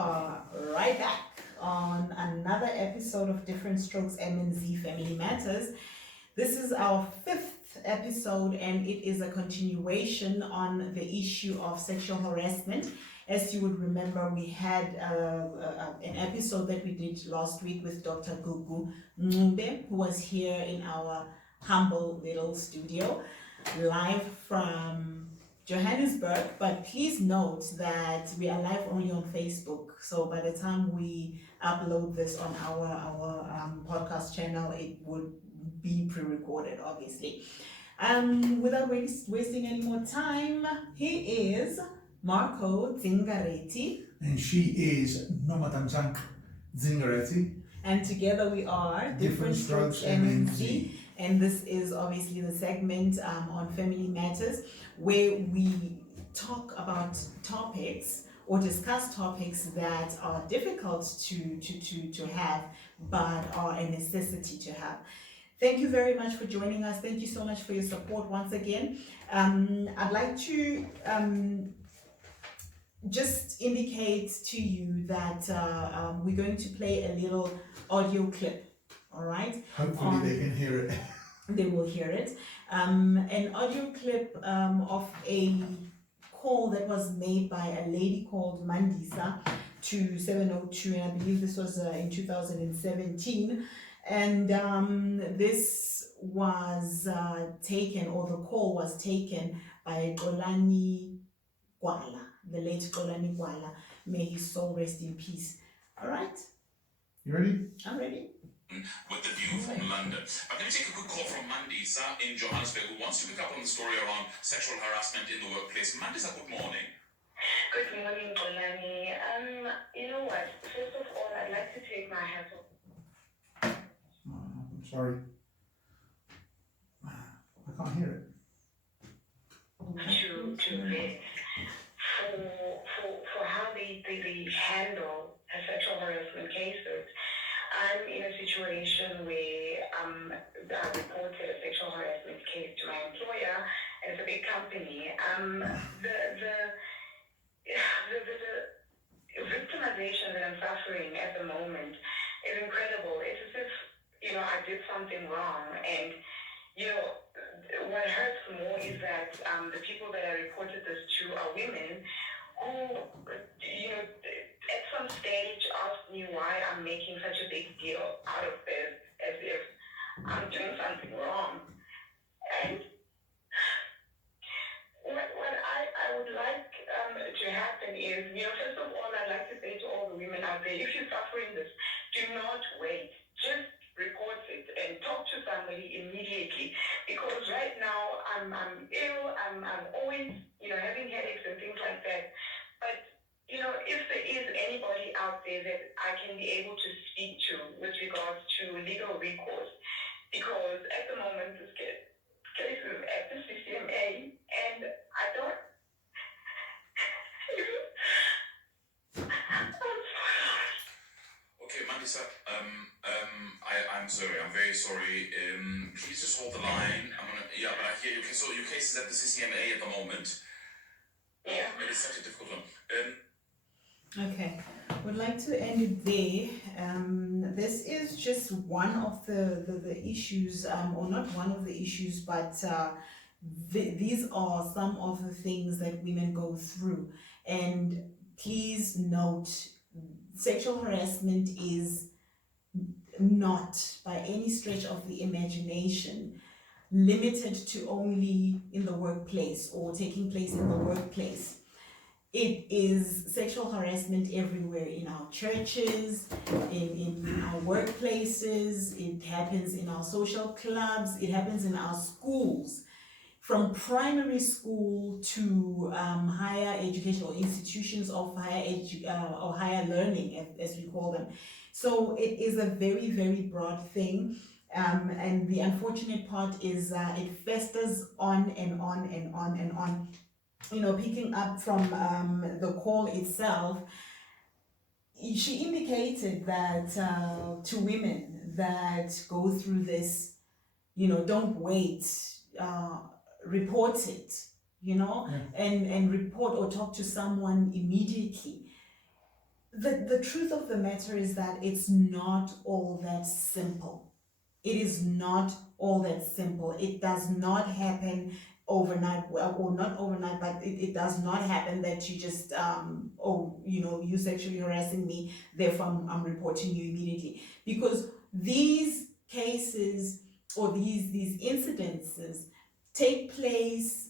are right back on another episode of Different Strokes M&Z Family Matters. This is our fifth episode, and it is a continuation on the issue of sexual harassment. As you would remember, we had an episode that we did last week with Dr. Gugu Ngube, who was here in our humble little studio, live from Johannesburg. But please note that we are live only on Facebook, so by the time we upload this on our podcast channel, it would be pre-recorded, obviously. Without wasting any more time, he is Marco Zingaretti, and she is Nomatamzank Zingaretti, and together we are Different Strokes M&Z. And this is obviously the segment on Family Matters, where we talk about topics or discuss topics that are difficult to have, but are a necessity to have. Thank you very much for joining us. Thank you so much for your support once again. I'd like to just indicate to you that we're going to play a little audio clip. All right. Hopefully they can hear it. They will hear it. An audio clip of a call that was made by a lady called Mandisa to 702, and I believe this was in 2017. And this was taken, or the call was taken by Xolani Gwala, the late Xolani Gwala. May his soul rest in peace. All right. You ready? I'm ready. With the view from London. I'm going to take a quick call from Mandisa in Johannesburg, who wants to pick up on the story around sexual harassment in the workplace. Mandisa, good morning. Good morning, Xolani. You know what? First of all, I'd like to take my hat off. I'm sorry. I can't hear it. To vets for how they handle sexual harassment cases. I'm in a situation where I reported a sexual harassment case to my employer, and it's a big company. The victimization that I'm suffering at the moment is incredible. It's as if, I did something wrong, and, what hurts more is that the people that I reported this to are women who, at some stage asked me why I'm making such a big deal out of this, as if I'm doing something wrong. And what I would like to happen is, first of all, I'd like to say to all the women out there, if you're suffering this, do not wait. Just report it and talk to somebody immediately, because right now I'm ill, I'm always having headaches and things like that. But if there is anybody out there that I can be able to speak to with regards to legal recourse, because at the moment this case is at the CCMA, and I don't. Okay, Mandisa, I'm sorry, I'm very sorry. Please just hold the line. But I hear you. Okay, so your case is at the CCMA at the moment. Yeah. It is such a difficult one. Okay, would like to end it there. This is just one of the issues, or not one of the issues, but these are some of the things that women go through. And please note, sexual harassment is not by any stretch of the imagination limited to only in the workplace or taking place in the workplace. It is sexual harassment everywhere, in our churches, in our workplaces. It happens in our social clubs. It happens in our schools, from primary school to higher educational institutions of or higher learning, as we call them. So it is a very, very broad thing. And the unfortunate part is it festers on and on and on and on. Picking up from the call itself, she indicated that to women that go through this, don't wait, report it, and report or talk to someone immediately. the truth of the matter is that it's not all that simple. It is not all that simple. It does not happen overnight, well, or not overnight, but it does not happen that you just, oh, you know, you sexually harassing me, therefore I'm reporting you immediately. Because these cases or these incidences take place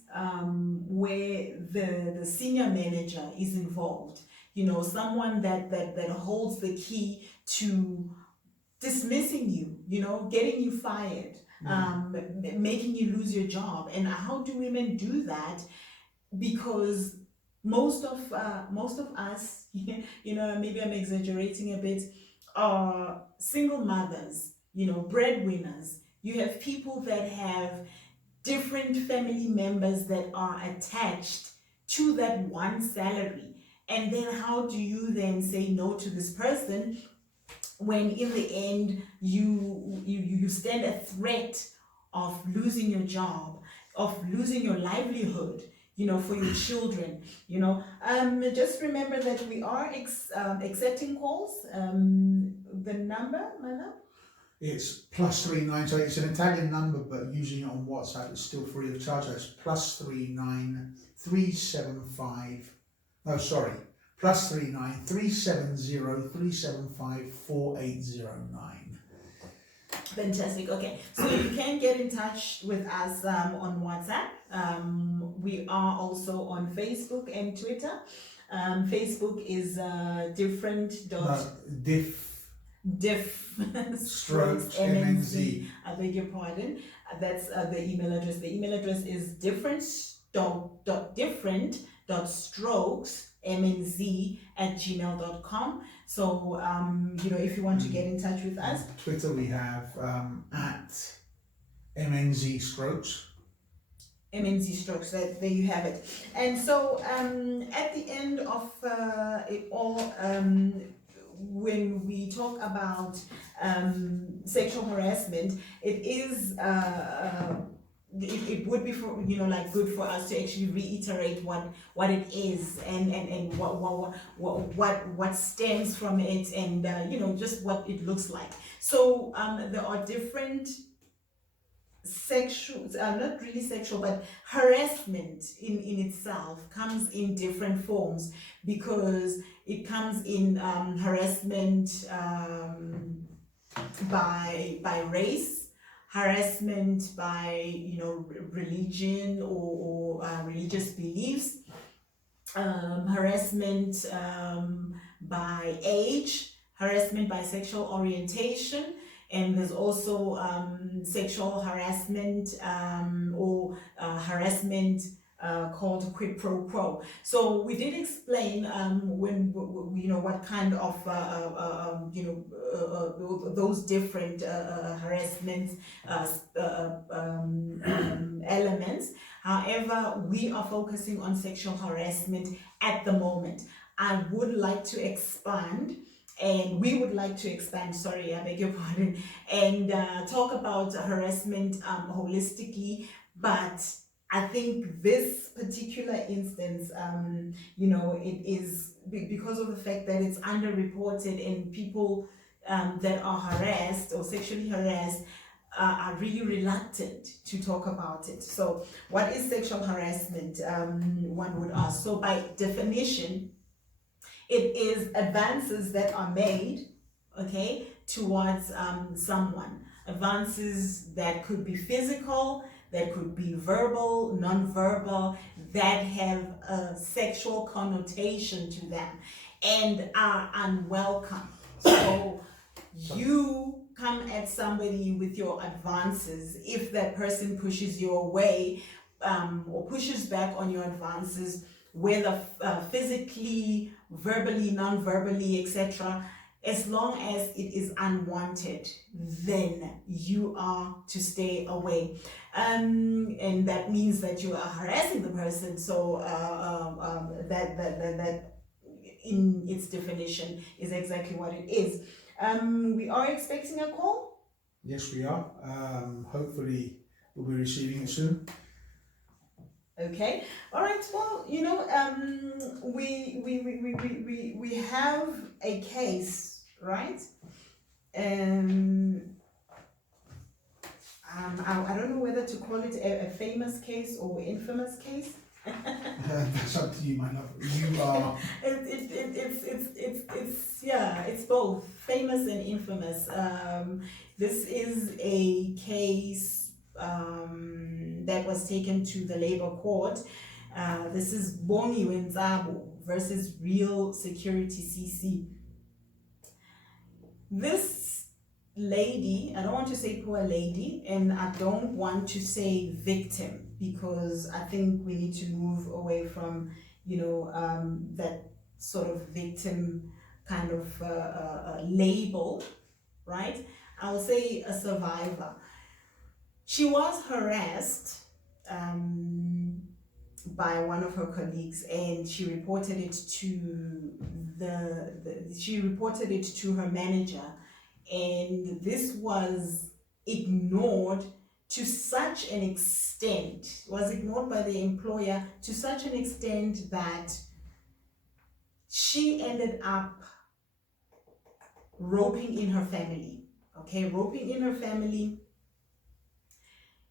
where the senior manager is involved. You know, someone that holds the key to dismissing you, you know, getting you fired, making you lose your job. And how do women do that? Because most of us, you know, maybe I'm exaggerating a bit, are single mothers, you know, breadwinners. You have people that have different family members that are attached to that one salary. And then how do you then say no to this person when in the end you stand a threat of losing your job, of losing your livelihood, you know, for your children, you know? Just remember that we are accepting calls. The number, my love? It's +39, so it's an Italian number, but using it on WhatsApp it's still free of charge. That's +39 375. No, sorry, +39 370 375 4809. Fantastic. Okay, so you can get in touch with us on WhatsApp. We are also on Facebook and Twitter. Facebook is different dot diff Strokes MNZ. I beg your pardon. That's the email address. The email address is different strokes mnz@gmail.com. So you know, if you want to get in touch with us, Twitter we have at MNZ Strokes. MNZ strokes. That there you have it. And so at the end of it all, when we talk about sexual harassment, it is it would be, for, you know, like good for us to actually reiterate what it is and what stems from it, and you know, just what it looks like. So there are different sexual, not really sexual, but harassment in itself comes in different forms, because it comes in harassment by race, harassment by, you know, religion or religious beliefs, harassment by age, harassment by sexual orientation, and there's also sexual harassment or harassment called quid pro quo. So we did explain when you know what kind of you know those different harassment elements. However, we are focusing on sexual harassment at the moment. I would like to expand, and we would like to expand, sorry, I beg your pardon, and talk about harassment holistically. But I think this particular instance, you know, it is because of the fact that it's underreported, and people that are harassed or sexually harassed are really reluctant to talk about it. So what is sexual harassment, one would ask? So by definition, it is advances that are made, okay, towards someone. Advances that could be physical, that could be verbal, non-verbal, that have a sexual connotation to them and are unwelcome. So you come at somebody with your advances. If that person pushes you away or pushes back on your advances, whether physically, verbally, non-verbally, etc., as long as it is unwanted, then you are to stay away. And that means that you are harassing the person. So that in its definition is exactly what it is. We are expecting a call. Yes, we are. Hopefully we'll be receiving it soon. Okay. All right. Well, we have a case, right? Um, I don't know whether to call it a famous case or infamous case. That's up to you, my love. You are. It's yeah, it's both famous and infamous. This is a case that was taken to the labor court. This is Bongi Wenzabo versus Real Security CC. This lady, I don't want to say poor lady, and I don't want to say victim, because I think we need to move away from, that sort of victim kind of label, right? I'll say a survivor. She was harassed by one of her colleagues, and she reported it to her manager, and this was ignored to such an extent, was ignored by the employer to such an extent that she ended up roping in her family. Okay, roping in her family,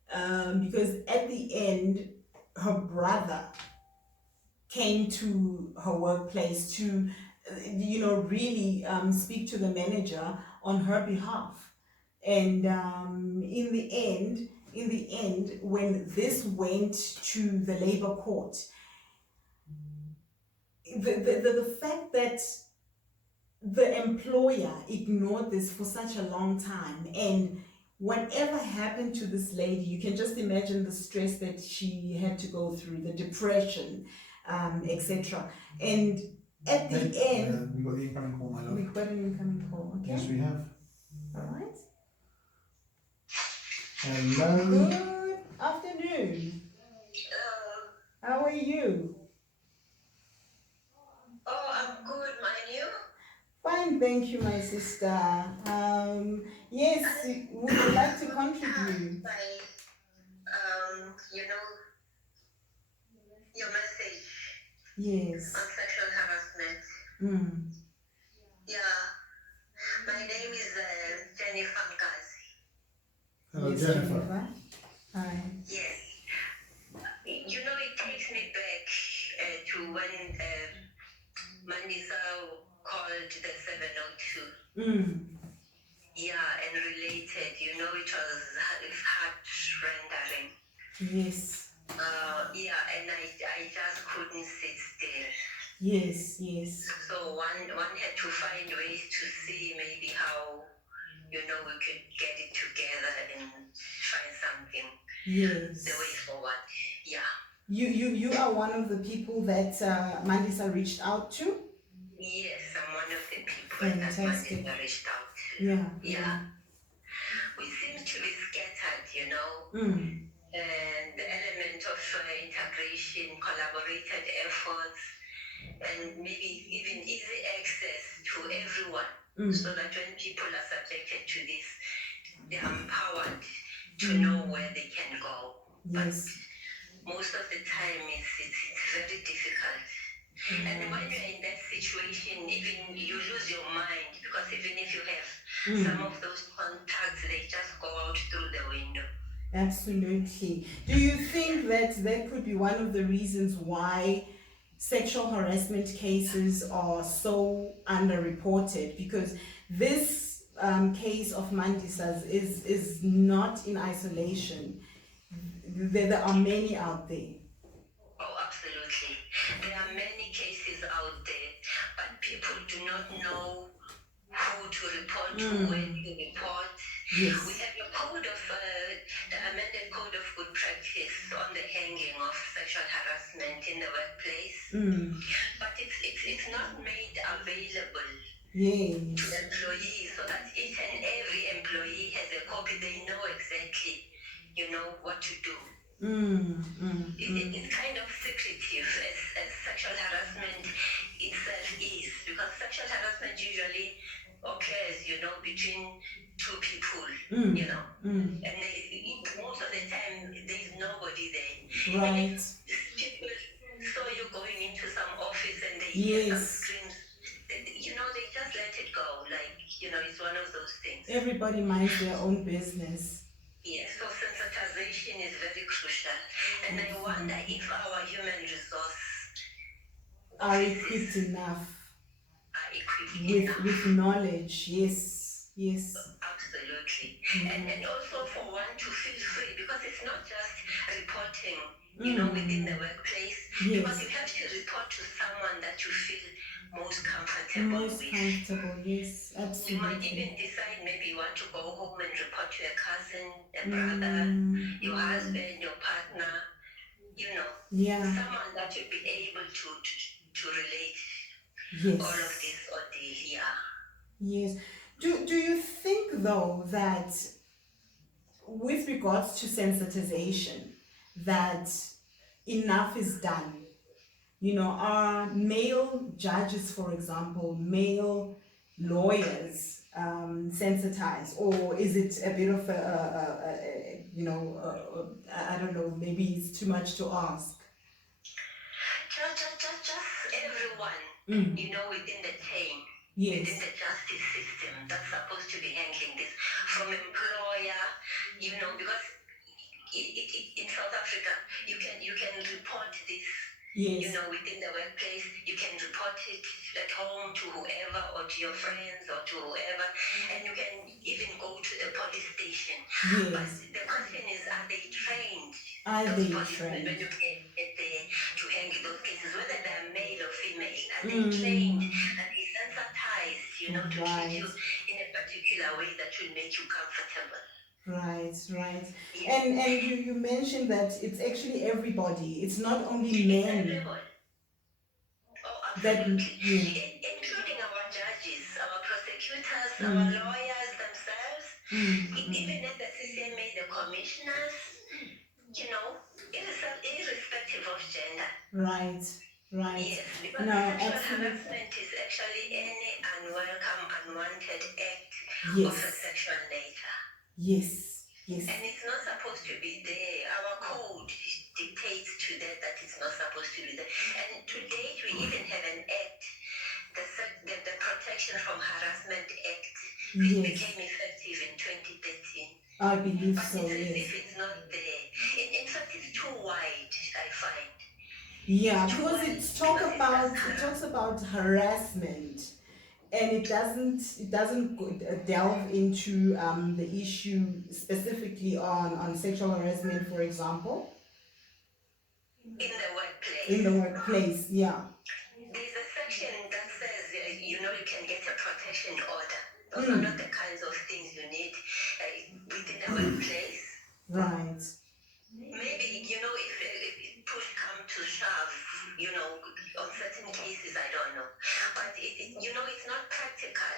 because at the end, her brother came to her workplace to, really speak to the manager on her behalf. And in the end, when this went to the labor court, the fact that the employer ignored this for such a long time, and whatever happened to this lady, you can just imagine the stress that she had to go through, the depression, etc. And at the end, we got the incoming call, my love. we've got an incoming call. Okay. Yes, we have. All right. Hello. Good afternoon. How are you? Oh, I'm good, mind you. Fine, thank you, my sister. Yes, we would like to contribute. Your message Yes. on sexual harassment. Yeah, my name is Jennifer Nkazi. Hello, Yes, Jennifer. Hi. Yes. It takes me back to when Mandisa called the 702. Yeah, and related, it was heart-rendering. Yes. Yeah, and I just couldn't sit still. Yes. So one had to find ways to see maybe how, we could get it together and find something. Yes. The way forward. Yeah. You are one of the people that Mandisa reached out to? Yes, I'm one of the people Fantastic. that Mandisa reached out to. Yeah. We seem to be scattered, and the element of integration, collaborated efforts, and maybe even easy access to everyone, so that when people are subjected to this, they are empowered to know where they can go. Yes. But most of the time, it's very difficult. And when you're in that situation, even you lose your mind, because even if you have some of those contacts, they just go out through the window. Absolutely. Do you think that could be one of the reasons why sexual harassment cases are so underreported? Because this case of Mandisa's is not in isolation. There are many out there. Oh, absolutely. There are many cases out there, but people do not know who to report to, when to report. Yes. We have a code of, the amended code of good practice on the hanging of sexual harassment in the workplace, but it's not made available to employees, so that each and every employee has a copy. They know exactly, what to do. It's kind of secretive, as sexual harassment itself is, because sexual harassment usually occurs, between two people, and most of the time there's nobody there. Right. Even if hear some Yes. screams, they just let it go. Like, it's one of those things. Everybody minds their own business. Yes, so sensitization is very crucial. And I wonder if our human resource Are offices equipped enough are equipped with enough. knowledge. Yes, yes. Absolutely. And also for one to feel free, because it's not just reporting, within the workplace. Because Yes. you have to report to someone that you feel most comfortable Most with. comfortable, yes, You might absolutely. even decide maybe you want to go home and report to a cousin, a brother, your husband, your partner, Yeah, someone that you'd be able to relate yes. all of this ordeal. Yeah. Yes. Do you think though that with regards to sensitization that enough is done? Are male judges, for example, male lawyers sensitized, or is it a bit of I don't know, maybe it's too much to ask? Just everyone, within the chain, Yes. within the justice system that's supposed to be handling this, from employer, because in South Africa, you can report this, Yes. within the workplace. You can report it at home to whoever, or to your friends, or to whoever, and you can even go to the police station. Yes. But the question is, are they trained? Are Those they policemen, when trained? you get there to handle those cases, whether they're male or female, are they trained? Are they sensitized, to treat you in a particular way that will make you comfortable? Right, right. Yes. And you mentioned that it's actually everybody. It's not only It's men everyone. Oh, that, absolutely. yeah. Including our judges, our prosecutors, our lawyers themselves, even at the CCMA, the commissioners, irrespective of gender. Right, right. Yes, because No, sexual absolutely. harassment is actually any unwelcome, unwanted act Yes. of a sexual nature. Yes, yes. And it's not supposed to be there. Our code dictates to that it's not supposed to be there. And to date, we even have an act, the Protection from Harassment Act, which Yes. became effective in 2013. I believe But so, it's as yes. if it's not there. In fact, it's too wide, I find. Yeah, It's too because wide, it talks about harassment, and it doesn't delve into the issue specifically on sexual harassment, for example, in the workplace. in the workplace. Yeah. There's a section that says, you can get a protection order. Those are not the kinds of things you need within the workplace. Right. Maybe, if push come to shove, on certain cases, I don't know. But, it's not practical.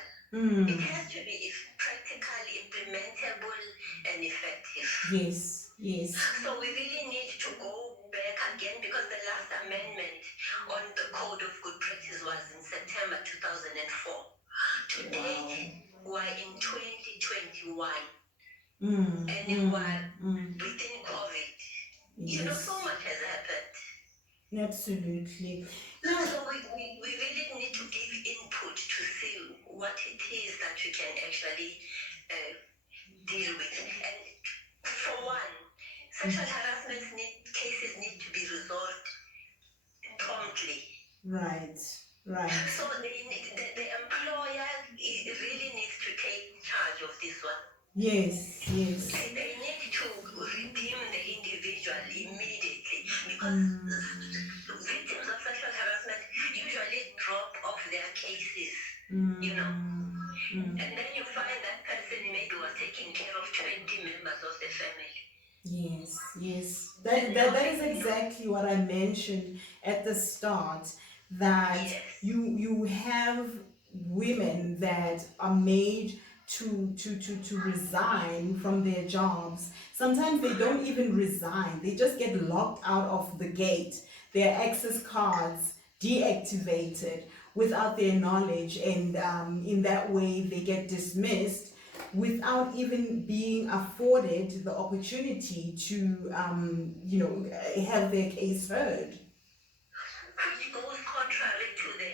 It has to be practical, implementable, and effective. Yes, yes. So we really need to go back again, because the last amendment on the Code of Good Practice was in September 2004. Today, we're in 2021. And we're within COVID. Yes. So much has happened. Absolutely. So we really need to give input to see what it is that we can actually deal with. And for one, sexual harassment cases need to be resolved promptly. Right, right. So the employer really needs to take charge of this one. Yes, yes. They need to redeem the individual immediately, because victims of sexual harassment usually drop off their cases, and then you find that person maybe was taking care of 20 members of the family. Yes, yes. That is exactly what I mentioned at the start, that Yes. you have women that are made to resign from their jobs. Sometimes they don't even resign. They just get locked out of the gate. Their access cards deactivated without their knowledge, and in that way they get dismissed without even being afforded the opportunity to have their case heard. Which goes contrary to the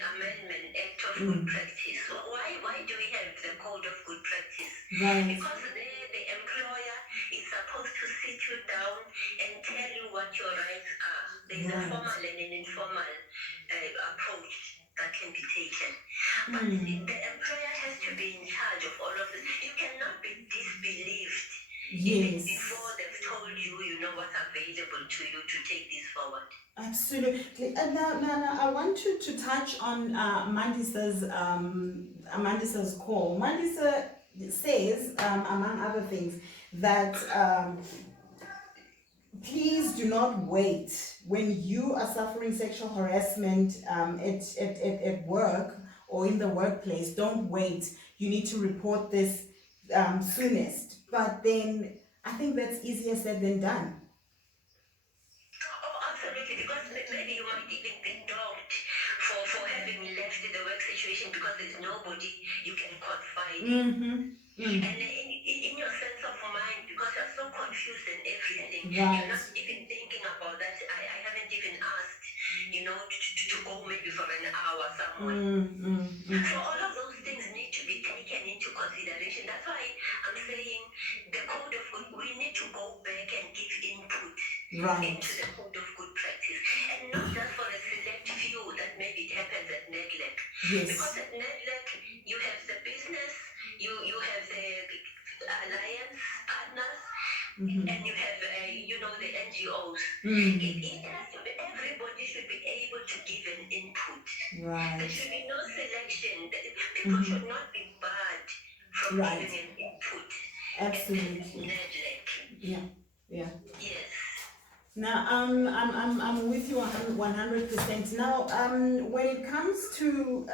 good practice. Why do we have the code of good practice? Right. Because the employer is supposed to sit you down and tell you what your rights are. There is a formal and an informal approach that can be taken. But the employer has to be in charge of all of this. You cannot be disbelieved even before they've told you, you know, what's available to you to take this forward. Absolutely. And now, I want you to touch on Mandisa's call. Mandisa says, among other things, that please do not wait when you are suffering sexual harassment at work or in the workplace. Don't wait. You need to report this soonest. But then I think that's easier said than done. Oh, absolutely, because maybe you might even be dogged for having left the work situation because there's nobody you can confide in. And in your sense of mind, because you're so confused and everything, you're not even thinking about that. I haven't even asked, you know, to go maybe for an hour somewhere. So all of those things need to be taken into consideration. That's why I'm saying the code of good, we need to go back and give input into the code of good practice. And not just for a select few that maybe it happens at NEDLEC. Because at NEDLEC, you have the business, you have the alliance partners, and you have, you know, the NGOs. It has to be, everybody should be able to give an input. There should be no selection. People should not be barred from giving an input. Absolutely. Yeah. Yes. Now, I'm with you 100%. Now, when it comes to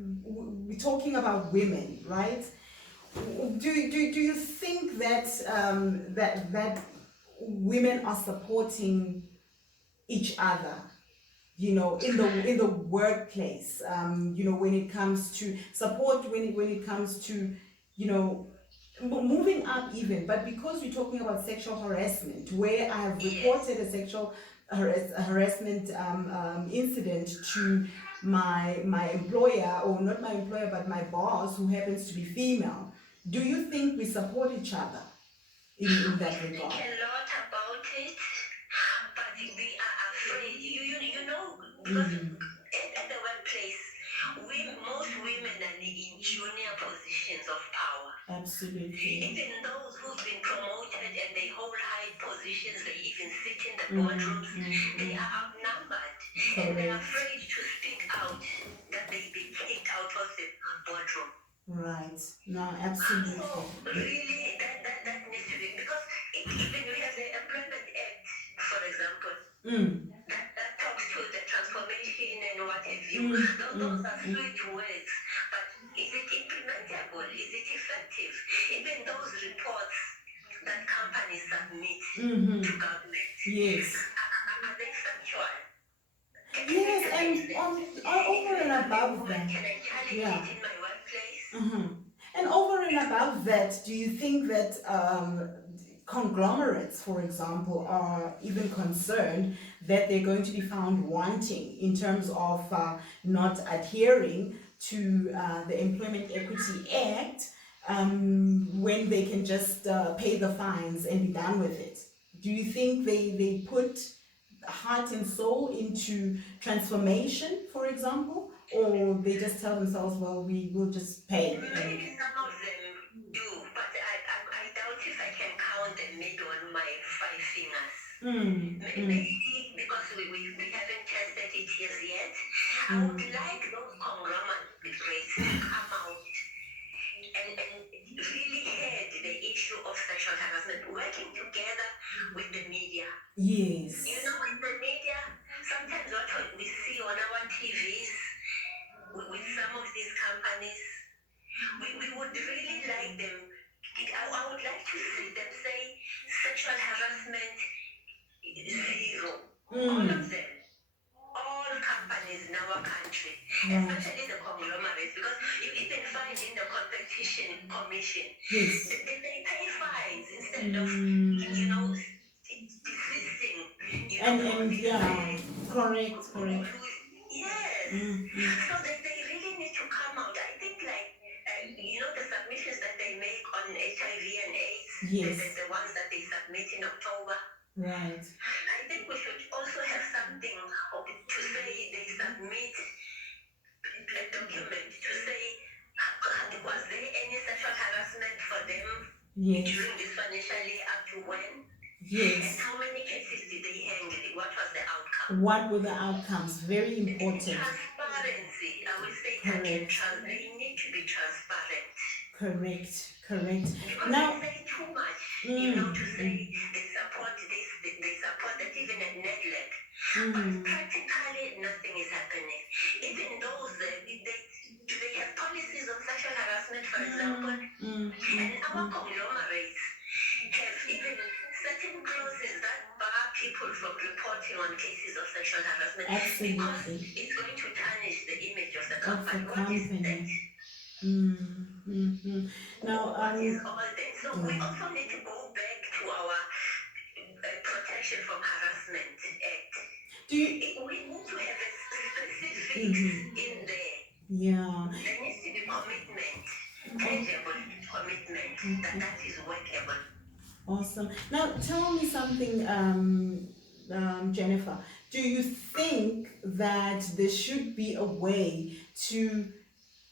we're talking about women, right? Do you think that that women are supporting each other, you know, in the workplace? You know, when it comes to support, when it comes to, you know, moving up even, but because we're talking about sexual harassment, where I have reported a sexual harassment incident to my employer, or not my employer, but my boss, who happens to be female. Do you think we support each other in that regard? We think a lot about it, but we are afraid. You know, because at the workplace, most women are in junior positions of power. Absolutely. Even those who've been promoted and they hold high positions, they even sit in the boardrooms, they are outnumbered. And they're afraid to speak out, that they be kicked out of the boardroom. Right. No, absolutely. So really, that needs to be, because even we have the Employment Act, for example, that talks to the transformation and what have you. Those are sweet words, but is it implementable? Is it effective? Even those reports that companies submit to government, are they factual? Yes, and over and above that, can I challenge it in my workplace? And over and above that, do you think that conglomerates, for example, are even concerned that they're going to be found wanting in terms of not adhering to the Employment Equity Act, when they can just pay the fines and be done with it? Do you think they put heart and soul into transformation, for example, or they just tell themselves, well, we will just pay? Maybe some of them do, but I doubt if I can count them maybe on my 5 fingers. Maybe because we haven't tested it yet. I would like those conglomerates to come out and really head the issue of sexual harassment, working together with the media. Yes. You know, with the media, sometimes what we see on our TVs with some of these companies, we would really like them. I would like to see them say sexual harassment zero. All of them. All companies in our country, especially the conglomerates, because you even find in the competition commission, they pay fines instead of, you know, desisting. And correct. Yes, So they really need to come out. I think the submissions that they make on HIV and AIDS, Yes. the ones that they submit in October. Right. I think we should also have something to say they submit a document to say, was there any sexual harassment for them Yes. during this financial year up to when? And Yes. how many cases did they handle? What was the outcome? What were the outcomes? Very important. Transparency. I will say Correct. that they need to be transparent. Correct. Because Now, they say too much, to say they support this, they support that even at NEDLEC. But practically nothing is happening. Even those, do they have policies on sexual harassment, for example? And our conglomerates have even certain clauses that bar people from reporting on cases of sexual harassment. absolutely. Because it's going to tarnish the image of the Of company. the What is that? company. Now, What is all that? So we yeah. also need to go back to our Protection from Harassment Act. Do you, We need to have a specifics in there. yeah. There needs to be commitment, tangible commitment that is workable. Awesome. Now, tell me something, Jennifer. Do you think that there should be a way to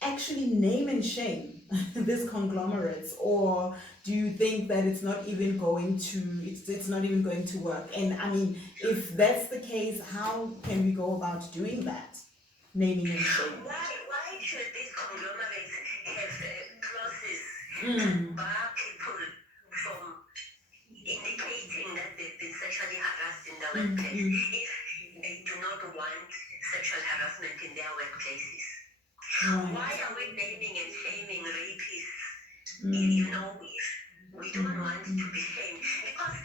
actually name and shame these conglomerates, or do you think that it's not even going to work? And I mean, if that's the case, how can we go about doing that? Naming and shaming. Why should these conglomerates have clauses that bar people from indicating that they've been sexually harassed in the workplace if they do not want sexual harassment in their workplaces? Right. Why are we naming and shaming rapists? If we don't want to be shamed? Because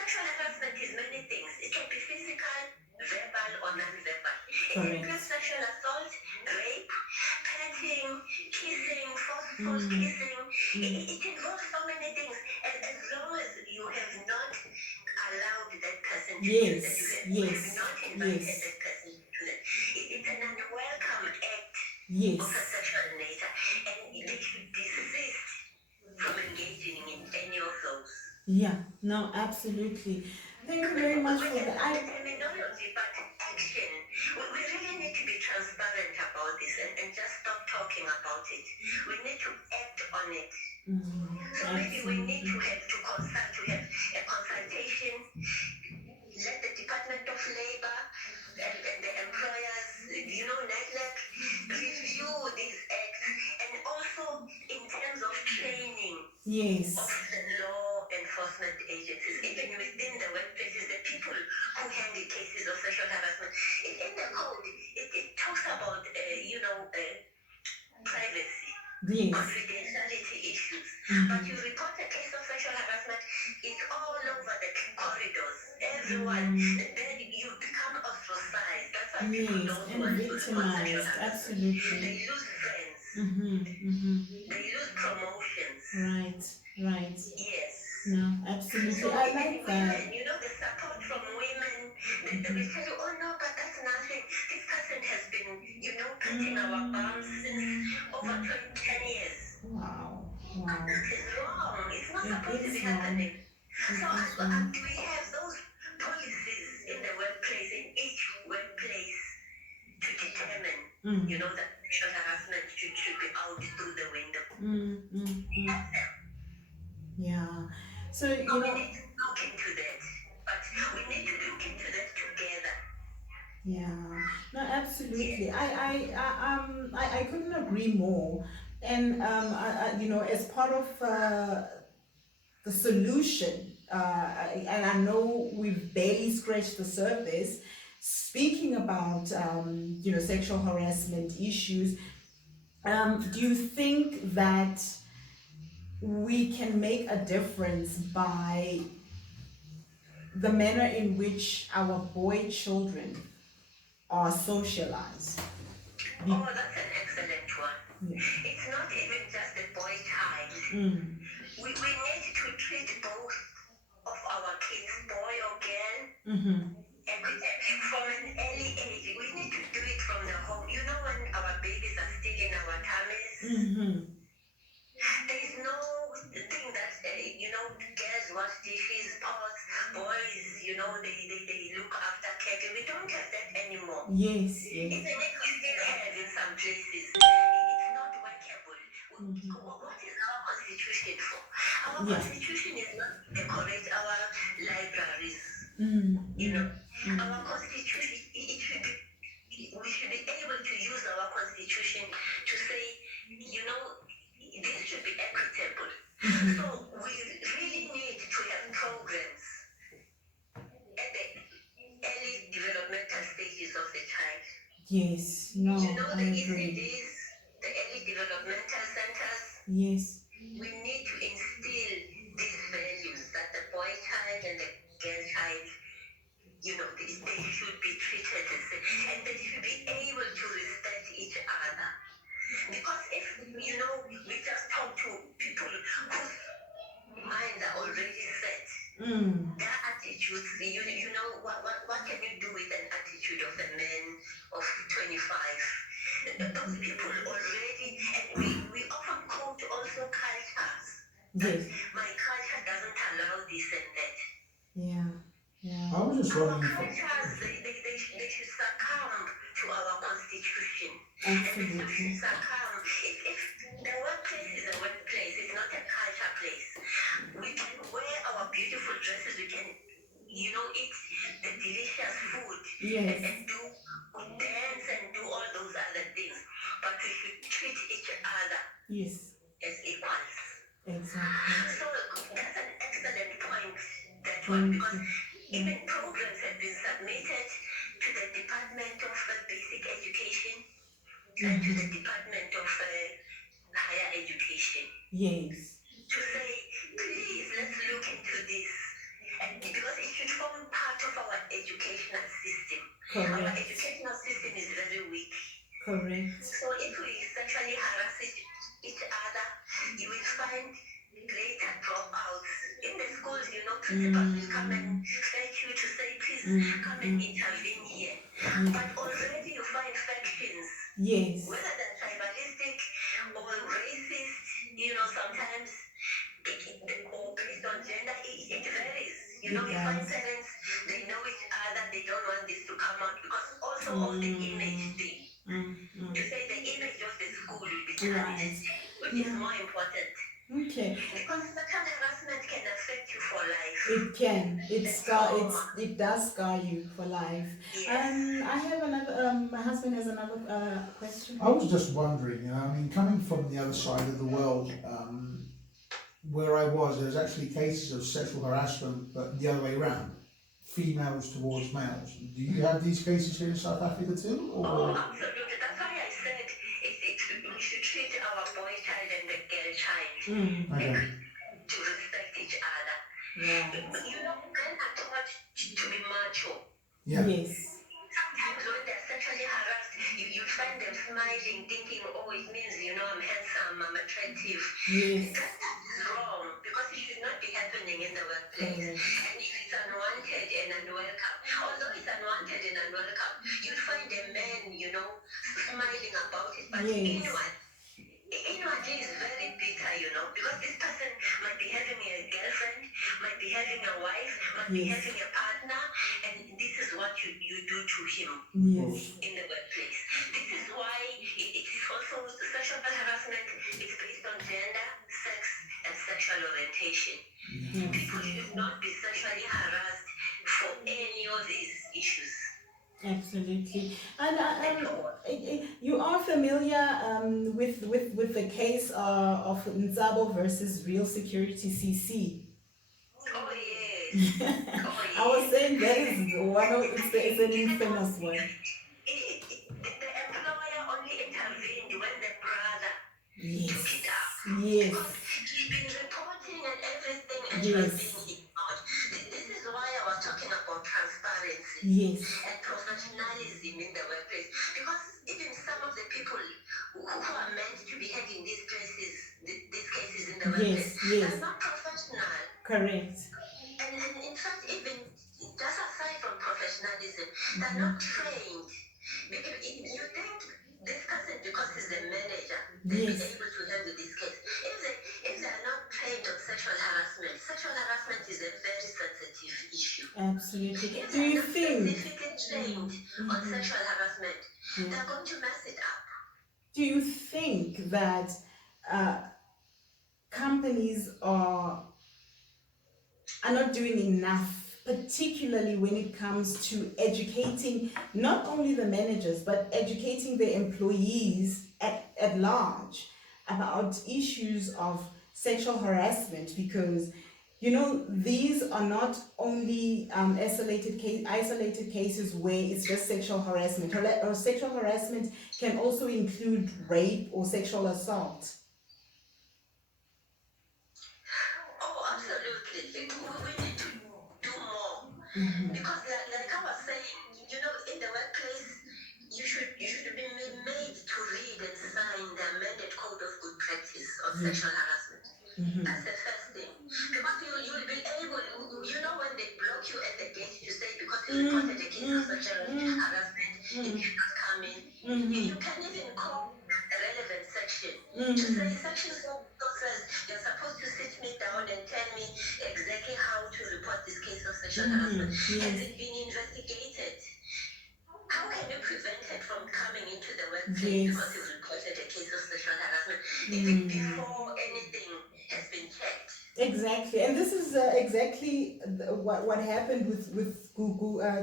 sexual harassment is many things. It can be physical, verbal, or non-verbal. It includes sexual assault, rape, petting, kissing, forceful kissing. It involves so many things. And as long as you have not allowed that person to do that, you have not invited that person to do that, it's an unwelcome act of a sexual nature, and they should desist from engaging in any of those. Yeah, no, absolutely. Thank you very much for that. Terminology, but action. We really need to be transparent about this and just stop talking about it. We need to act on it. So maybe we need to have a consultation. Let the Department of Labor and the employers, NEDLEC, review these acts, and also in terms of training of the law enforcement agencies, even within the workplaces, the people who handle cases of sexual harassment. In the code, it talks about, privacy, confidentiality issues. But you report a case of sexual harassment, it's all over the corridors, everyone. Then you become ostracized. That's why people don't want to report sexual harassment. Absolutely. They lose friends. They lose promotions. Right. Yes. No, absolutely. So I like that. women, the support from women, they will tell you, oh no, but that's nothing. This person has been, patting our bums since over 10 years. Wow. It's wrong. It's not supposed to be wrong. happening. So do we have those policies in the workplace, in each workplace, to determine, that sexual harassment should be out through the window? Yeah. So, we need to look into that. But we need to look into that together. Yeah, no, absolutely. I couldn't agree more. And as part of the solution, and I know we've barely scratched the surface, speaking about sexual harassment issues. Do you think that we can make a difference by the manner in which our boy children are socialized? Oh, that's an excellent one. Yeah. It's not even just the boy child. We need to treat both of our kids, boy or girl, and from an early age. We need to do it from the home. You know, when our babies are still in our tummies, there is no thing that, girls wash dishes, pots, boys, they look after cattle. We don't have that anymore. Yes, Even yes. if we still have in some places, it's not workable. What is our constitution for? Our Yeah. constitution is not to decorate our libraries. Our constitution, it should be, we should be able to use our constitution to say, this should be equitable. So we really need to have programs at the early developmental stages of the child. Yes. No, The I agree. ECDs, the early developmental centers, Yes. we need to instill these values that the boy child and the girl child, they should be treated the same, and they should be able to respect each other. Because if, we just talk to people whose minds are already set, their attitudes, what can you do with an attitude of a man of 25? Those people already, and we often quote also cultures. Yes. My culture doesn't allow this and that. Yeah. Yeah. I was just Our wondering if cultures, they should succumb to our constitution. Absolutely. And they should succumb. If the workplace is a workplace, it's not a culture place. We can wear our beautiful dresses, we can, eat the delicious food, Yes. and do dance and do all those other things. But we should treat each other Yes. as equals. Exactly. So that's an excellent point, that one, because Yeah. even programs have been submitted to the Department of Basic Education and to the Department of Higher Education Yes. to say, please, let's look into this. And because it should form part of our educational system. Our Correct. educational system is very weak. Correct. So if we sexually harass each other, you will find greater dropouts. In the schools, principals will come and fetch you to say, please come and intervene here. But already you find factions, Yes. whether they're tribalistic or racist, sometimes or based on gender, it varies. You find parents, they know each other, they don't want this to come out because also of the image thing. To say the image of the school will be tarnished, which is more important. Okay. Because sexual harassment can affect you for life. It can. It does scar you for life. Yes. I have another. My husband has another question. I was just wondering, coming from the other side of the world, where I was, there's actually cases of sexual harassment, but the other way around, females towards males. Do you have these cases here in South Africa too? Or? Oh, absolutely. That's why I said we should treat our boy child and the girl child Okay. to respect each other. Right. Men are taught to be macho. Yeah. Yes. Sometimes when they're sexually harassed, you find them smiling, thinking, oh, it means, I'm handsome, I'm attractive. Yes. That is wrong, because it should not be happening in the workplace. And if it's unwanted and unwelcome, although it's unwanted and unwelcome, you'd find a man, smiling about it, but inwardly is very bitter, because this person might be having a girlfriend, might be having a wife, might be having a partner, and this is what you do to him in the workplace. This is why it is also sexual harassment is based on gender, sex, and sexual orientation. People should not be sexually harassed for any of these issues. Absolutely. And you are familiar with the case of Nzabo versus Real Security CC. Oh yes. I was saying that is it's an infamous one. The employer only intervened when the brother took it up. Yes. Because he's been reporting and everything and it was being ignored. This is why I was talking about transparency and professionalism in the workplace. Because even some of the people who are meant to be heading these places, these cases in the workplace, they're not professional. Correct. And in fact, even just aside from professionalism, they're not trained. You think this person, because he's the manager, they'll be Yes, able to handle this case. If they are not trained on sexual harassment is a very sensitive issue. absolutely. If Do they are you not think, specifically trained on sexual harassment, yeah, they're going to mess it up. do you think that uh, companies are not doing enough, particularly when it comes to educating not only the managers but educating the employees at large about issues of sexual harassment? Because these are not only isolated cases where it's just sexual harassment, or sexual harassment can also include rape or sexual assault. Oh, absolutely. We need to do more. Because like I was saying, in the workplace, you should be made to read and sign the amended code of good practice on sexual harassment. That's the first thing. Because you'll be able, when they block you at the gate to say because you reported a case of sexual harassment, you cannot come in. You can even call the relevant section to say, section so says you're supposed to sit me down and tell me exactly how to report this case of sexual harassment. Has it been investigated? How can you prevent it from coming into the workplace because you've reported a case of sexual harassment, even before anything has been checked? Exactly, and this is exactly what happened with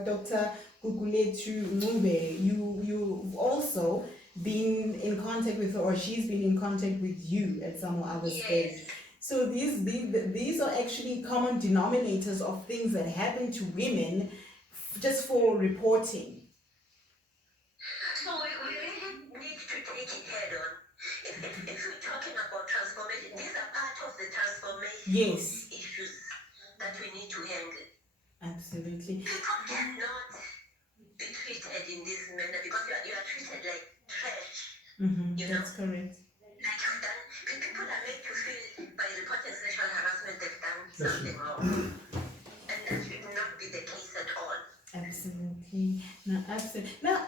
Dr. Guguletu Mube. You've also been in contact with her, or she's been in contact with you at some other stage. So these are actually common denominators of things that happen to women just for reporting. So we really need to take it head on. If we're talking about transformation, these are part of the transformation issues that we need to handle. Absolutely. People cannot be treated in this manner because you are treated like trash. That's correct. Like you've done, people are made to feel by reporting sexual harassment they've done something wrong. And that should not be the case at all. Absolutely. No, absolutely. Now,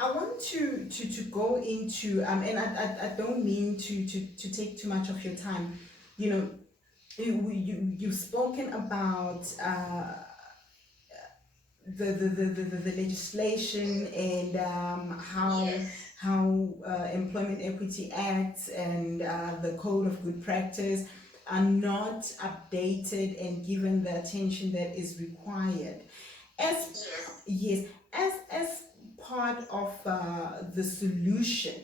I want to go into and I don't mean to take too much of your time. You've spoken about the legislation and how Employment Equity Act and the Code of Good Practice are not updated and given the attention that is required. As part of the solution,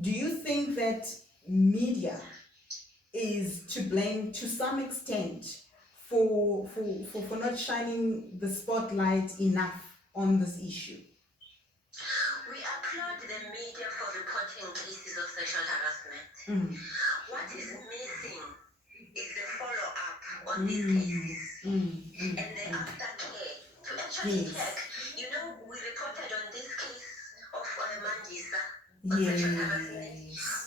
do you think that media is to blame to some extent for not shining the spotlight enough on this issue? We applaud the media for reporting cases of sexual harassment. What is missing is the follow-up on these cases and the aftercare to actually check. We reported on this case of Mandisa on sexual harassment.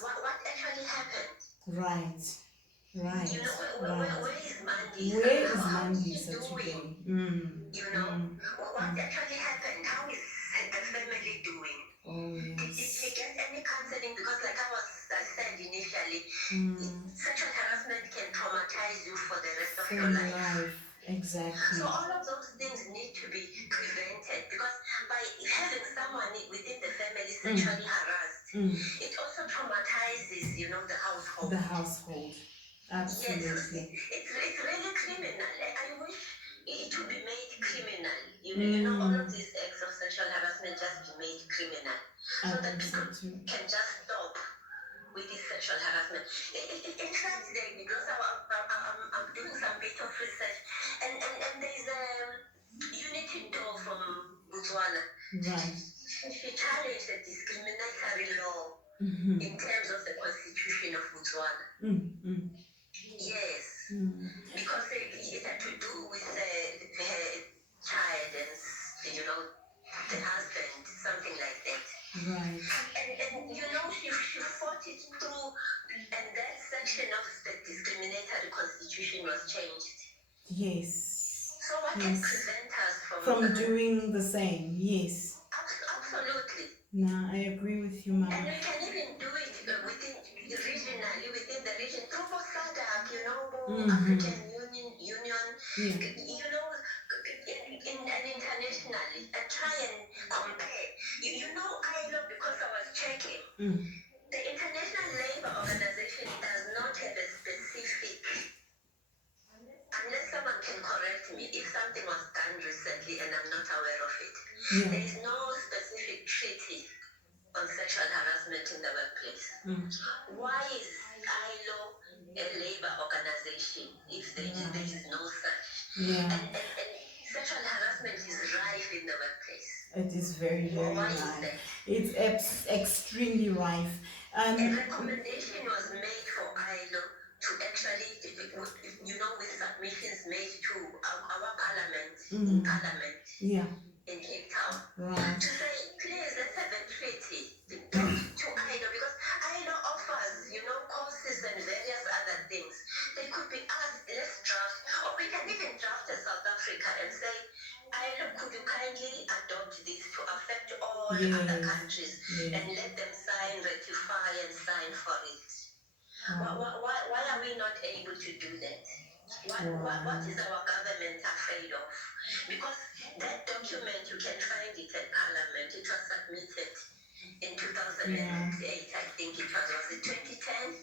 What actually happened? Right. Where is Mandisa? Where is How is she Mandisa doing? today? What actually happened? How is the family doing? Oh, Did she yes. get any counseling? Because like I said initially, sexual harassment can traumatize you for the rest of your life. Exactly. So all of those things need to be prevented because by having someone within the family sexually harassed, it also traumatizes, the household. The household. Absolutely. Yes, it's really criminal. I wish it would be made criminal. All of these acts of sexual harassment just be made criminal so that people can just stop with this sexual harassment. In fact, because I'm doing some bit of research, and there's a Unity Doll from Botswana. Right. She challenged the discriminatory law in terms of the constitution of Botswana. Yes, because it had to do with her child and the husband, something like that. Right. And she fought it through, and that section of the discriminatory constitution was changed. Yes. So what can prevent us from doing the same? Yes. Absolutely. No, I agree with you, Mama. And we can even do it regionally within the region through SADC, African Union, Yeah. and internationally, and try and compare. ILO, because I was checking, the International Labour Organization does not have a specific, unless someone can correct me, if something was done recently and I'm not aware of it. Yeah. There is no specific treaty on sexual harassment in the workplace. Why is ILO a labor organization if there is no such? Yeah. And sexual harassment is rife in the workplace. It is very, very Why is rife. that? It's extremely rife. A recommendation was made for ILO to actually, with submissions made to our parliament, in parliament, Yeah. in Cape Town, Right. to say, please, let's have a treaty to ILO, because ILO offers, courses and various other things. They could be asked, let's draft, or we can even draft as South Africa and say, ILO, could you kindly adopt this to affect all other countries and let them sign, ratify, and sign for it? Why are we not able to do that? What is our government afraid of? Because that document, you can find it at Parliament. It was submitted in 2008, I think it was it 2010?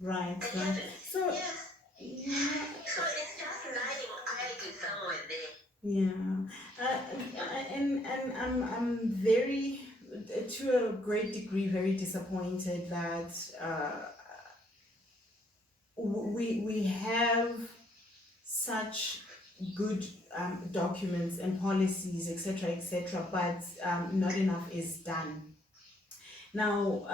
Right. They Right. haven't. So. Yes. Yeah. So it's just lying idle somewhere there. Yeah. And I'm very, to a great degree, very disappointed that we have such good documents and policies, etc., but not enough is done. Now,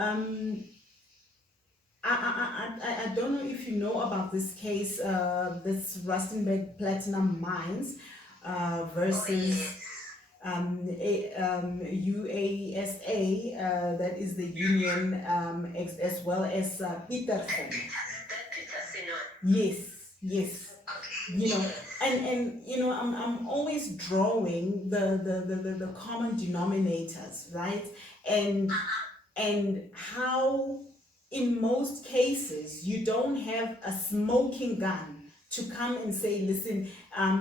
I don't know if you know about this case, this Rustenburg Platinum Mines versus UASA, that is the union, as well as Peterson. That Peterson one. Yes. And I'm always drawing the common denominators, right? And how in most cases you don't have a smoking gun to come and say, listen,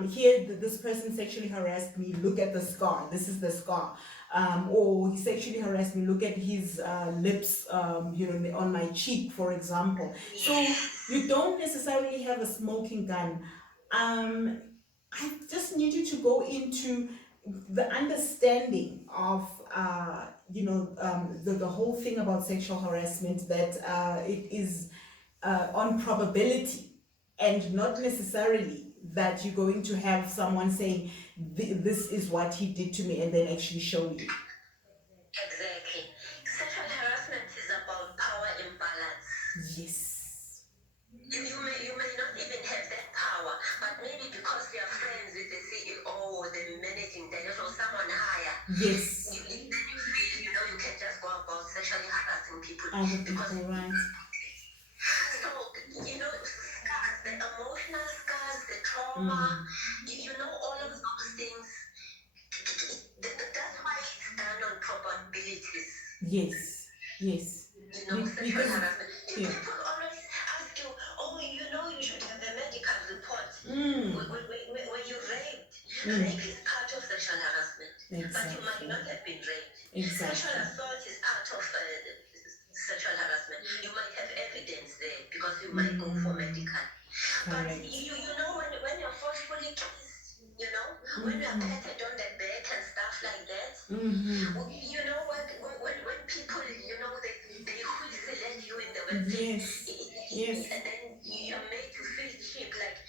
here this person sexually harassed me, look at the scar, this is the scar. Or he sexually harassed me, look at his lips, on my cheek, for example. So you don't necessarily have a smoking gun. I just need you to go into the understanding of the whole thing about sexual harassment, that it is on probability and not necessarily that you're going to have someone saying this is what he did to me and then actually show you. Exactly. Sexual harassment is about power imbalance. Yes. You may not even have that power, but maybe because you are friends with the CEO or the managing director or someone higher. Yes. Then you feel, you can just go about sexually harassing people. Other people, right. So, scars, the emotional scars, the trauma, all of those things. That's why it's done on probabilities. Yes. Sexual harassment. People always ask you, you should have a medical report. When you raped. Rape is part of sexual harassment. Exactly. But you might not have been raped. Exactly. Sexual assault is part of sexual harassment. You might have evidence there because you might go for medical. But when you're forcefully kissed, when you're patted on the back and stuff like that, you know what? When people, they whistle at you in the workplace, Yes. and then you're made to feel cheap, like,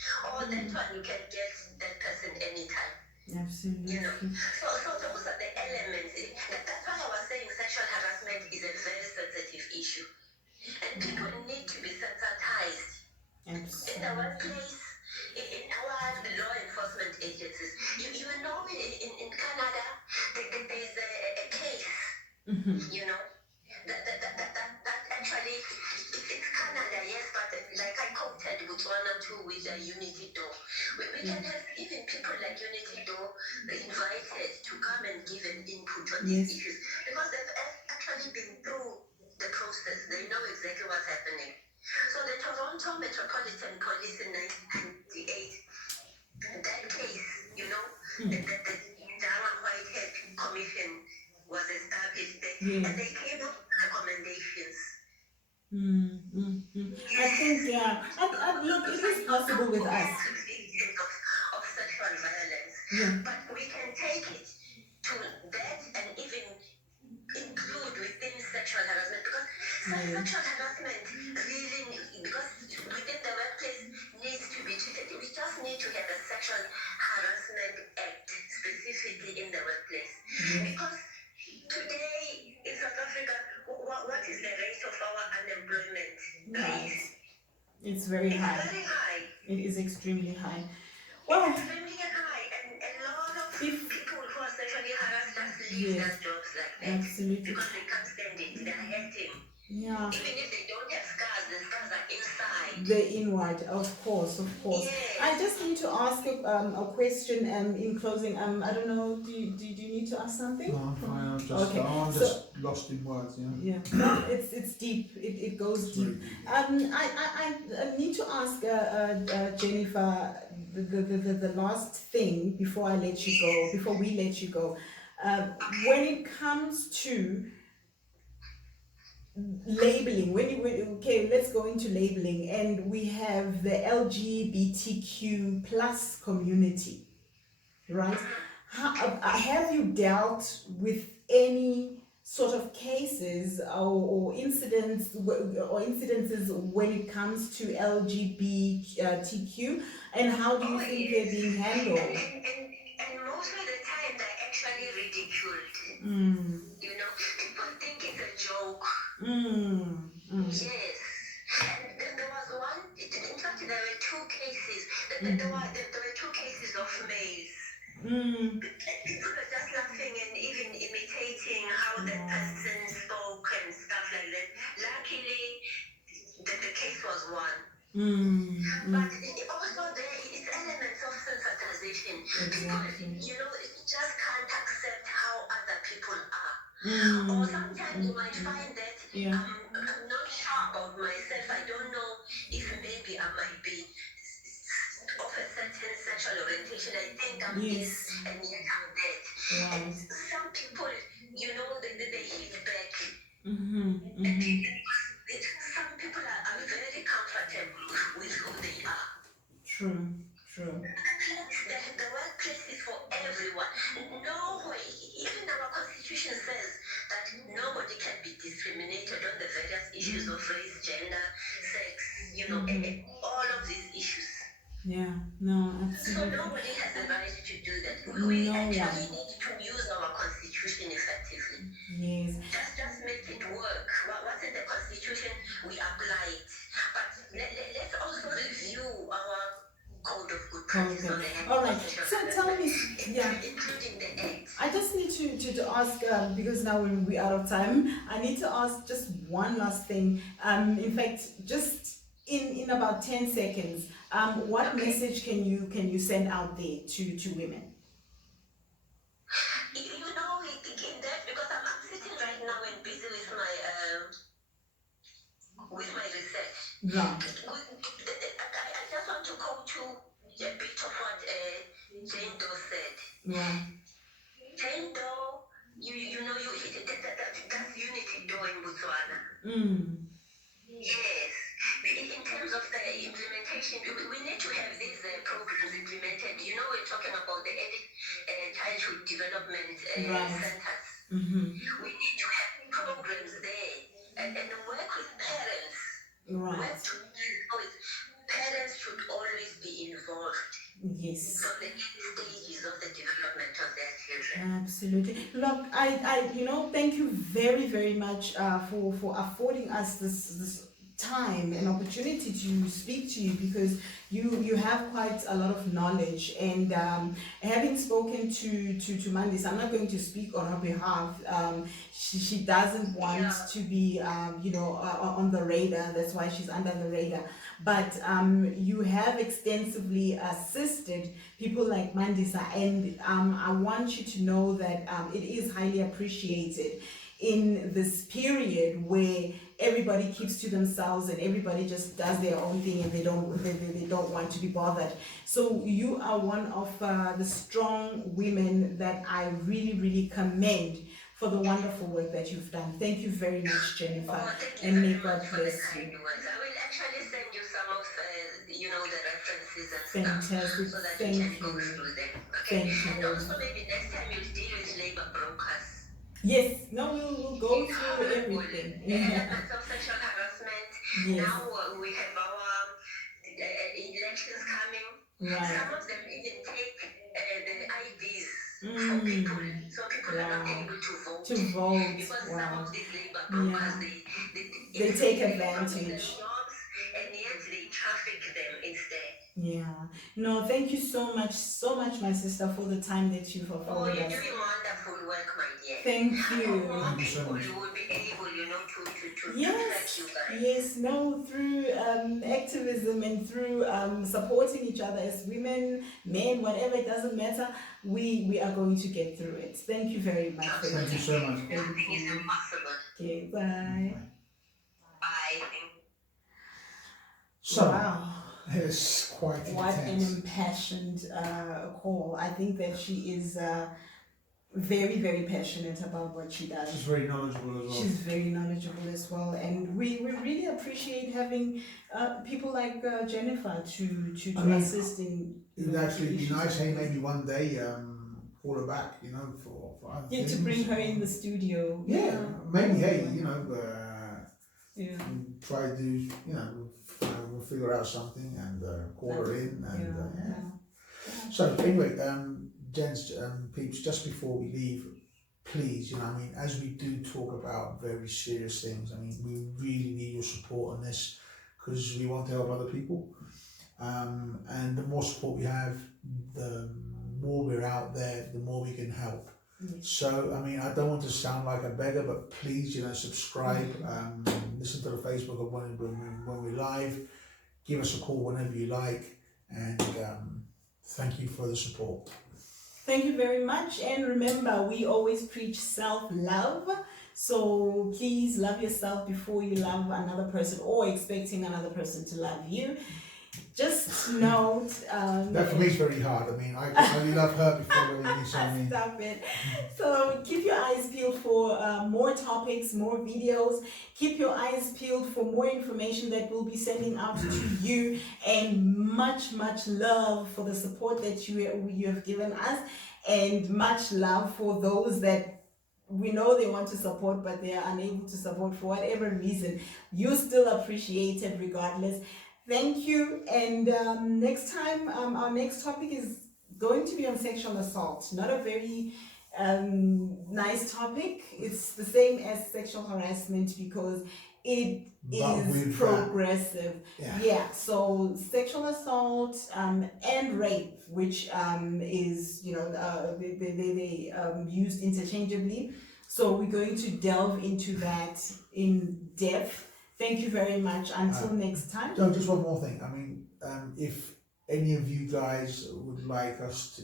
that one you can get that person anytime. Absolutely. So those are the elements. That's why I was saying sexual harassment is a very sensitive issue. And people need to be sensitized. Absolutely. In the workplace, in our law enforcement agencies. In Canada, there's a case, that actually, it's Canada, yes, but like I quoted Botswana too with Unity Door. We can have even people like Unity Door invited to come and give an input on these issues, because they've Commission was established, Yes. and they came up with recommendations. I think, yeah. Look, it is possible with us. Victims of sexual violence, Yeah. but we can take it to that and even include within sexual harassment, because sexual harassment really, because within the workplace needs to be treated. We just need to have a sexual harassment act specifically in the workplace, because today in South Africa, what is the rate of our unemployment Right. rate? It's very It's high. very high. It is extremely high. Well, Extremely high, and a lot of if people who are sexually harassed just leave their jobs like that absolutely. because they can't stand it. They're hurting. Yeah. Even if they don't have scars, the scars are inside. The inward, of course. Yes. I just need to ask a question in closing. I don't know, do you need to ask something? No, I'm fine. Okay, I'm so- just lost in words. Yeah. Yeah, no, it's deep. It goes It's deep. really deep. I need to ask Jennifer the last thing before I let you go. Before we let you go, when it comes to labeling, okay, let's go into labeling, and we have the LGBTQ plus community, right? Have you dealt with any sort of cases or incidences when it comes to LGBTQ, and how do you think they're being handled? And most of the time they're actually ridiculed. You know, people think it's a joke. Yes. And there was one, in fact, there were two cases. There were two cases of maize. People were just laughing and even imitating how the person spoke and stuff like that. Luckily, the case was won. But also there is elements of sensitization. Exactly. People, you know, just can't accept how other people are. Or sometimes you might find that I'm not sure about myself. I don't know if maybe I might be of a certain sexual orientation. I think I'm this and yet I'm that. And some people, you know, they hit back. And some people are very comfortable with who they are. True. The workplace is for everyone. No way. Even our constitution says that nobody can be discriminated on the various issues of race, gender, sex, you know, all of these issues. Yeah, no, So absolutely. nobody has the right to do that. We actually need to use our constitution effectively. Yes. Just make it work. What's in the constitution, we apply it. But let's also review our code of good practice on the hand. All right. So tell me, including the act. I just need to ask, because now we're out of time, I need to ask just one last thing. In fact, just in about 10 seconds, what message can you send out there to women? You know, in that, because I'm sitting right now and busy with my research. Right. I just want to go to a bit of what Jane Doe said. Yeah. Jane Doe, you know, that's Unity Doe in Botswana. Yes. In terms of the implementation, we need to have these programs implemented. You know, we're talking about the early childhood development centers. We need to have programs there and work with parents. Right. Parents should always be involved. Yes. From the stages of the development of their children. Absolutely. Look, I thank you very, very much for affording us this time and opportunity to speak to you, because you have quite a lot of knowledge, and having spoken to Mandis, I'm not going to speak on her behalf. She doesn't want to be on the radar. That's why she's under the radar. But you have extensively assisted people like Mandisa, and I want you to know that it is highly appreciated. in this period where everybody keeps to themselves and everybody just does their own thing and they don't want to be bothered. So you are one of the strong women that I really commend for the wonderful work that you've done. Thank you very much, Jennifer, Thank you and may very God much for the bless kind you. words. I will actually send you some of the references and Fantastic. stuff so that Thank you can go you. through them. Okay. Thank you And very also much. maybe next time you'll deal with labor brokers. Yes, no, we'll go through everything. Elements of sexual harassment. Yes. Now we have our elections coming. Right. Some of them even take the IDs for people, so people are not Wow. able to vote. To vote. Because some Wow. of these labor brokers, Yeah. They take promise them advantage. jobs and yet they traffic them instead. Yeah. No, thank you so much, my sister, for the time that you've Oh, afforded you're us. doing wonderful work, my dear. Thank I you. hope more Thank you so people much. will be able, to track Yes, you guys. yes, no, through activism and through supporting each other as women, men, whatever, it doesn't matter, we are going to get through it. Thank you very much for your Thank you so much. Thank Nothing is you. impossible. Okay, bye. Bye. So, Wow. it's quite What an intense. impassioned call. I think that she is very passionate about what she does. She's very knowledgeable as well. She's very knowledgeable as well, and we really appreciate having people like Jennifer to I mean, assist in. It would actually be issues nice, like hey, this. maybe one day call her back, for other Yeah, to things. bring her in the studio. Yeah, maybe, hey, Yeah. try to, we'll figure out something and call her in and Yeah. So anyway, gents, peeps, just before we leave, please, as we do talk about very serious things, we really need your support on this because we want to help other people. And the more support we have, the more we're out there, the more we can help. Yes. So, I don't want to sound like a beggar, but please, subscribe, listen to the Facebook of when we're live, give us a call whenever you like, and thank you for the support. Thank you very much, and remember, we always preach self-love. So please love yourself before you love another person or expecting another person to love you. Just note That for me is very hard. I only love her before I really need Stop it. So keep your eyes peeled for more topics, more videos. Keep your eyes peeled for more information that we'll be sending out to you, and much love for the support that you have given us, and much love for those that we know they want to support but they are unable to support for whatever reason. You still appreciated regardless. Thank you, and next time our next topic is going to be on sexual assault. Not a very nice topic. It's the same as sexual harassment because it is progressive. Yeah, so sexual assault and rape, which is, they used interchangeably. So we're going to delve into that in depth. Thank you very much. Until next time. Just one more thing. If any of you guys would like us to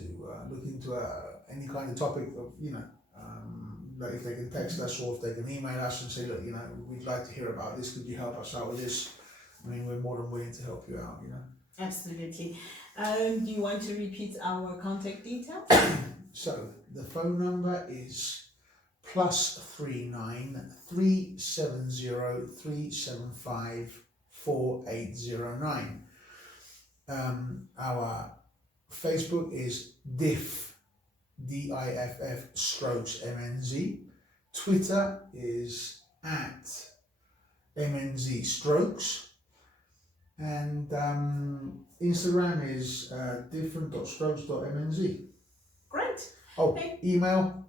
look into any kind of topic of, like if they can text us or if they can email us and say, look, we'd like to hear about this. Could you help us out with this? We're more than willing to help you out, Absolutely. Do you want to repeat our contact details? So the phone number is +39 370 375 4809. Our Facebook is DIFF DIFF /MNZ. Twitter is @MNZ Strokes, and Instagram is different.strokes.mnz. Great. Oh, email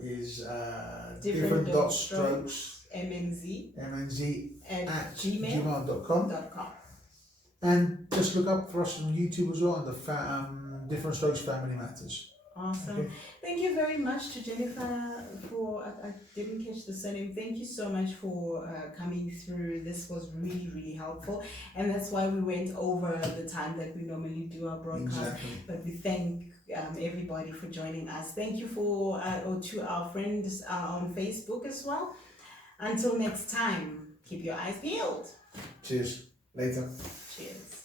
is different.strokes MNZ at gmail.com. gmail.com. And just look up for us on YouTube as well, and the Different Strokes Family Matters. Awesome. Okay. Thank you very much to Jennifer for, I didn't catch the surname. Thank you so much for coming through. This was really, really helpful. And that's why we went over the time that we normally do our broadcast. Exactly. But we thank everybody for joining us. Thank you for, or to our friends on Facebook as well. Until next time, keep your eyes peeled. Cheers. Later. Cheers.